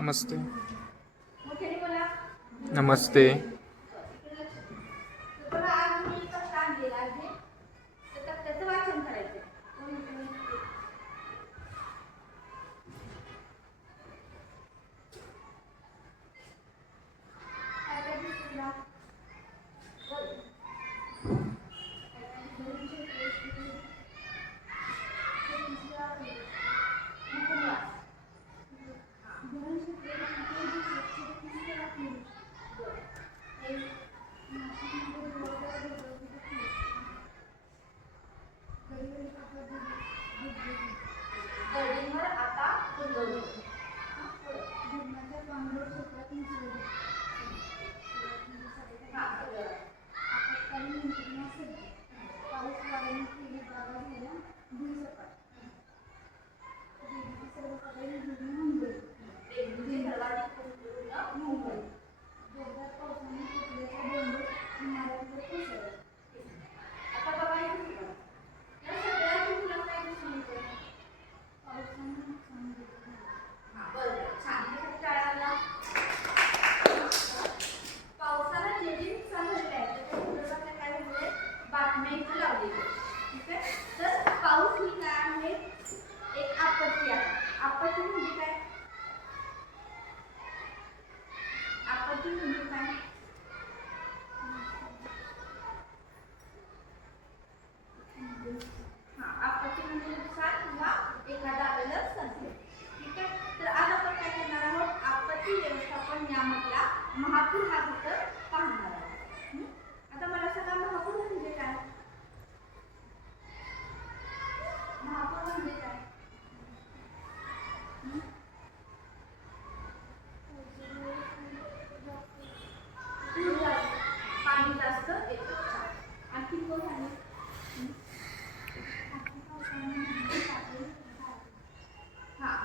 नमस्ते. नमस्ते.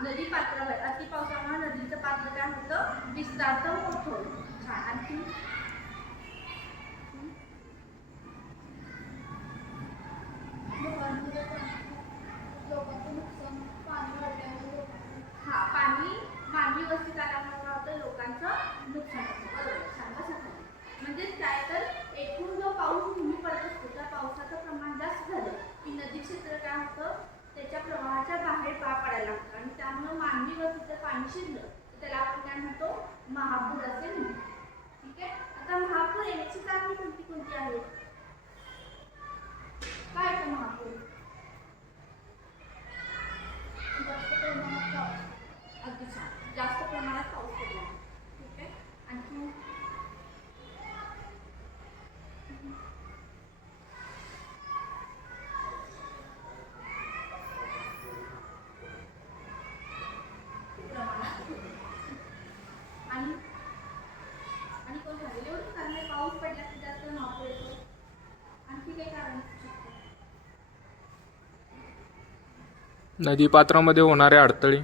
नदी पात्रावर अति पावसामुळे नदीचं पात्र काय होतं, विस्तारतं, मोठं होतं. छान. आणखी पाणी मानवी वस्तीत आल्यामुळे काय होतं, लोकांचं नुकसान होतं. बरोबर. छान. बसा खाली. म्हणजेच काय तर एकूण जो पाऊस नेहमी पडत असतो त्या पावसाचं प्रमाण जास्त झालं की नदी क्षेत्र काय होतं, त्याच्या प्रवाहाच्या बाहेर पडायला लागतं आणि त्यामुळे मानवी वस्तीचं पाणी शिरलं तर त्याला आपण काय म्हणतो, महापूर असे म्हणतो. ठीक आहे. आता महापूर येण्याची कारणे कोणती कोणती आहेत? काय येतं महापूर? अगदी छान. जास्त प्रमाणात पाऊस पडला. ठीक आहे. आणखी आणि कोण झाले एवढं कारण पाऊस पडला की जास्त महापूर येतो. आणखी काही कारण असू शकतं? नदीपात्रामध्ये होणारे अडथळे.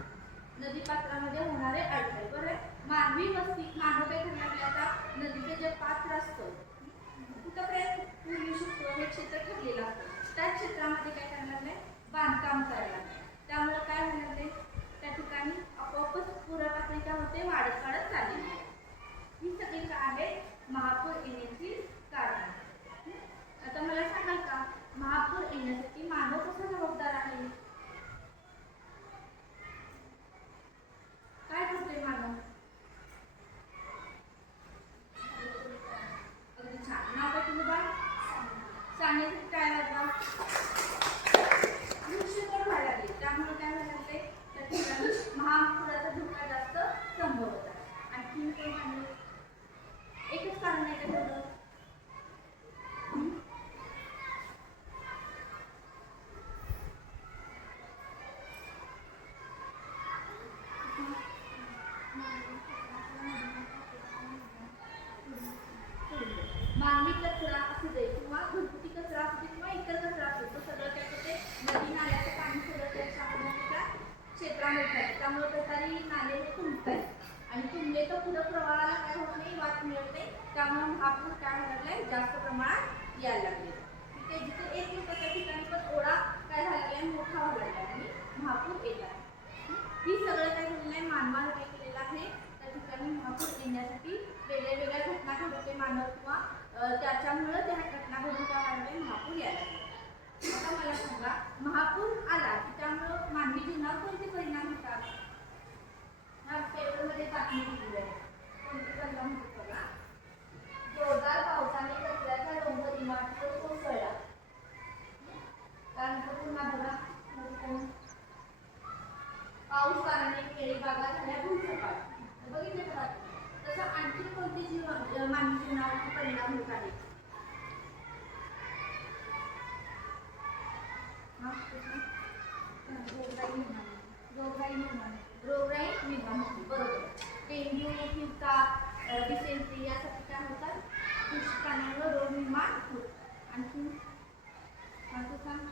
नदीपात्रामध्ये होणारे अडथळे. बरं. मानवी वस्ती मानव काय करणार, आता नदीचं जे पात्र असतं कुठंपर्यंत पूर्ण शकतो हे क्षेत्र ठरलेलं असतं. त्या क्षेत्रामध्ये काय करणार नाही, बांधकाम करायला. त्यामुळे काय होणार नाही, त्या ठिकाणी आपोआपच पूरपातळी काय होते, वाढत वाढत चालली. ही सगळी काय आहेत महापूर येण्याची कारण. आता मला सांगाल का, महापूर येण्यासाठी मानव कसा जबाबदार आहे? काय करतोय मानव? अगदी छान. नाव काय तुझं बाळ? सांगण्यासाठी काय वाटलं, वृक्षतोड व्हायला लागली. त्यामुळे काय व्हायला लागले, त्या ठिकाणी महापुराचा धोका जास्त संभवत आहे. आणखी कोण सांगेल? एकच कारण आहे का तेवढं? त्याच्यामुळं त्या घटना घडून काय लागले महापूर यायला लागले. आता मला सांगा महापूर आला की त्यामुळं मानवी जीवनावर कोणते परिणाम होतात? पेपरमध्ये बातमी दिली आहे. कोणते परिणाम होतात बघा. जोरदार पावसाने कचऱ्याचा डोंगर इमारतीवर कोसळला. त्यानंतर पुन्हा बघा पाऊस पाण्याने केळी बागा झाल्या भूसपाट. बघितले का? तसं आणखी कोणते मानवी जीवनावर परिणाम होत आहे? रोगराई निर्माण होते. बरोबर. डेंग्यू, हिवताप, डिसेंट्री यासाठी काय होतात? दूषित पाण्यामुळे रोग निर्माण होतो. आणखी सांग.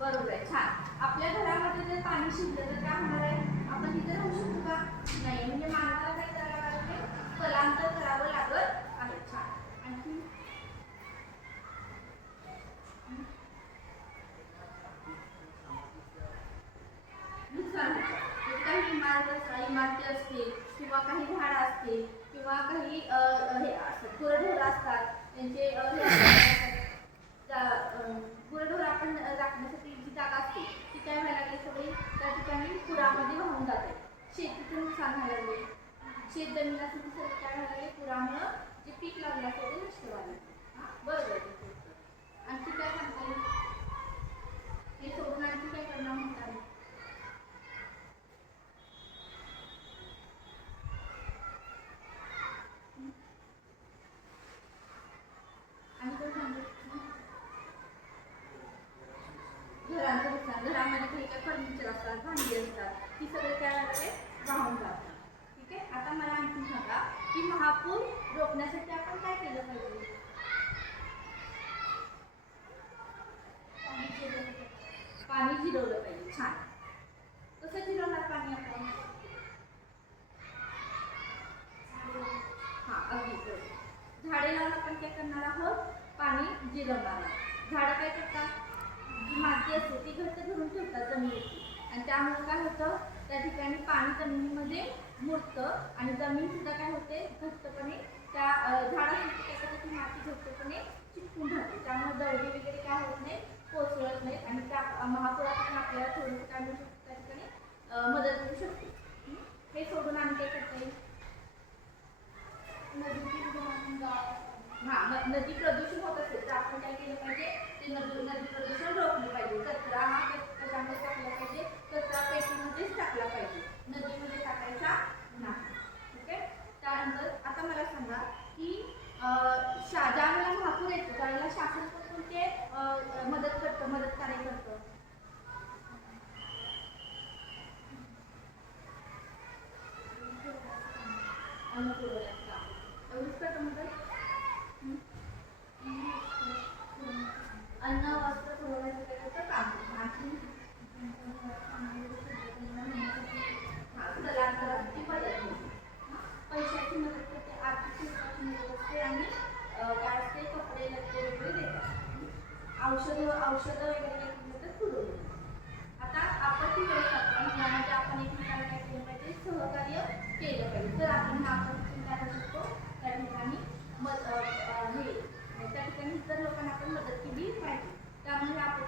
बरोबर आहे. छान. आपल्या घरामध्ये जर पाणी शिरलं तर काय होणार आहे? आपण तिथे राहू शकतो का? नाही. म्हणजे मानवाला काय करावं लागते? स्थलांतर करावं लागत आहे. छान. आणखी नुकसान होतं. काही इमारती असतील किंवा काही झाडं असतील किंवा काही हे असतात गुरढोरं असतात त्यांचे गुरढोर आपण राखण्यासाठी जी जागा असते ती काय व्हायला लागली सगळी त्या ठिकाणी पुरामध्ये वाहून जाते. शेतीचं नुकसान व्हायला लागले. शेत जमीन असेल ती सगळं काय व्हायला लागले पुरामुळं जे पीक लागलं असतं ते नष्ट व्हायला लागले. बरोबर. आणखी काय सांगता येईल? हे सोडून आणखी काय परिणाम होत आहे? आणि काय सांगतो? घरांचं नुकसान. घरामध्ये काही काय फर्निचर असतात, भांडी असतात, ती सगळे काय लागले वाहून जातात. ठीक आहे. आता मला आणखी सांगा की महापूर रोखण्यासाठी आपण काय केलं पाहिजे? पाणी जिरवलं पाहिजे. छान. कसं जिरवणार पाणी आपण? हा, अगदी बरोबर. झाडे लावून आपण काय करणार आहोत? पाणी जिरवणार आहोत. झाडं काय करतात? जी माती असते ती घट्ट धरून ठेवतात जमिनीची आणि त्यामुळे काय होतं त्या ठिकाणी पाणी जमिनीमध्ये मुरतं आणि जमीन सुद्धा काय होते घट्टपणे त्या झाडासाठी काय करते ती माती घट्टपणे चिटकून राहते. त्यामुळे दरडी वगैरे काय होत नाही, कोसळत नाही आणि त्या महापुरातून आपल्याला थोडंसं काय मिळू शकतं त्या ठिकाणी मदत मिळू शकते. हे सोडून आणि काय करता येईल? नदी प्रदूषण होत असेल तर आपण काय केलं पाहिजे? ते नदी प्रदूषण रोखलं पाहिजे. कचरा हा कशामध्ये टाकला पाहिजे? कचरा पेटीमध्येच टाकला पाहिजे, नदीमध्ये टाकायचा नाही. ठीक आहे. त्यानंतर आता मला सांगा की ज्यावेळेला महापूर येतो त्यावेळेला शासन कोणते मदत कार्य करतं? अन्न पुरवण्याचं काम. एवढंच करतं मदत? अन्न वस्त्र पुरवण्याचं काय करतं काम. आणखी स्थलांतराची मदत होते. पैशाची मदत करते, आर्थिक स्वरूपाची मदत असते आणि काय असते कपडे लत्ते वगैरे देतात. औषधं वगैरे मदत पुरवली. आता आपत्ती व्यवस्थापन यामध्ये आपण एकमेकांना काय केलं पाहिजे? सहकार्य केलं पाहिजे. तर आपण आपत्तीतून काय करू शकतो? त्या ठिकाणी त्या ठिकाणी इतर लोकांना आपण मदत केली पाहिजे. त्यामुळे आपण